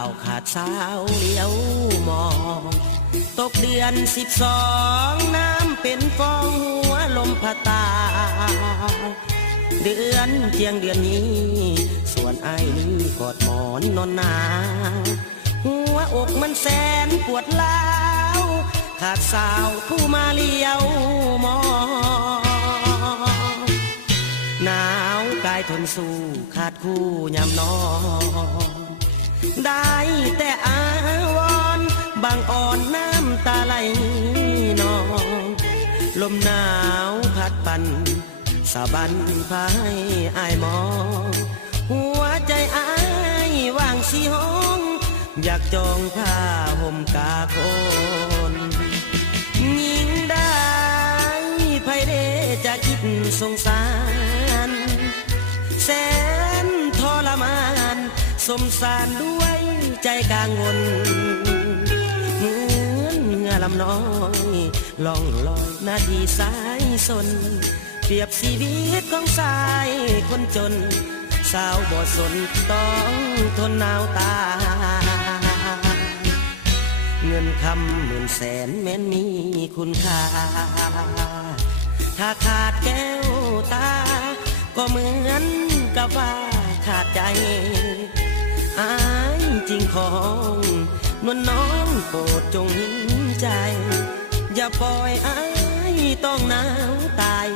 าวขาดสาวเลี้ยวมองตกเดือน12น้ำเป็นฟองหัวลมพัดตาเดือนเที่ยงเดือนนี้ส่วนไอ้นี่กอดหมอนนอนหนาวหัวอกมันแสนปวดร้าวขาดสาวผู้มาเลี้ยวมองหนาวกายทนสู้ขาดคู่ยามนอนได้แต่อาวรบางอ่อนน้ำตาไหลนองลมหนาวพัดปั่นสะบันพายอายมองหัวใจอายว่างสิห้องอยากจองผ้าห่มกาโคนยิงได้ไผเดจะคิดสงสารแสนทรมานสมสารด้วยใจกลางวนเหมือนเงือลำน้อยล่องลอยนาทีสายสนเปรียบชีวิตของชายคนจนสาวบ่สนต้องทนหนาวตาเงินคำหมื่นแสนแม้นมีคุณค่าถ้าขาดแก้วตาก็เหมือนกับว่าขาดใจอายจริงของนวลน้องโปรดจงเห็นใจอย่าปล่อยอายต้องหนาวตาย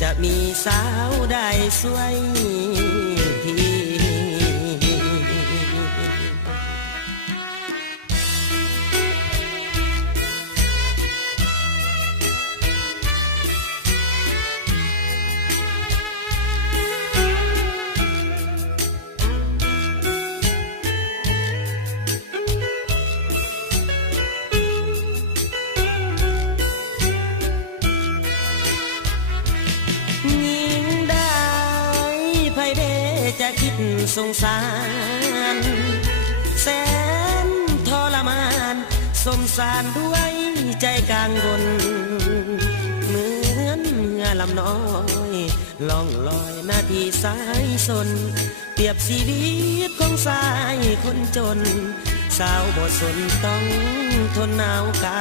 จะมีสาวใดสวยทีจะคิดสงสารแสนทรมานสมสารด้วยใจกลางบนเหมือนเงาลำน้อยล่องลอยนาทีสายสนเปรียบชีวิตของชายคนจนสาวบ่สนต้องทนหนาวกา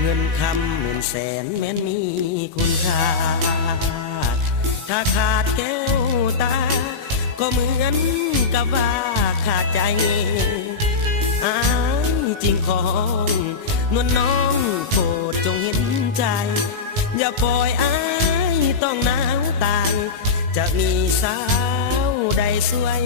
เงินคำหมื่นแสนแม้นมีคุณค่าถ้าขาดแก้วตาก็เหมือนกับว่าขาดใจอายจริงของนวลน้องโปรดจงเห็นใจอย่าปล่อยอายต้องหนาวตายจะมีสาวใดสวย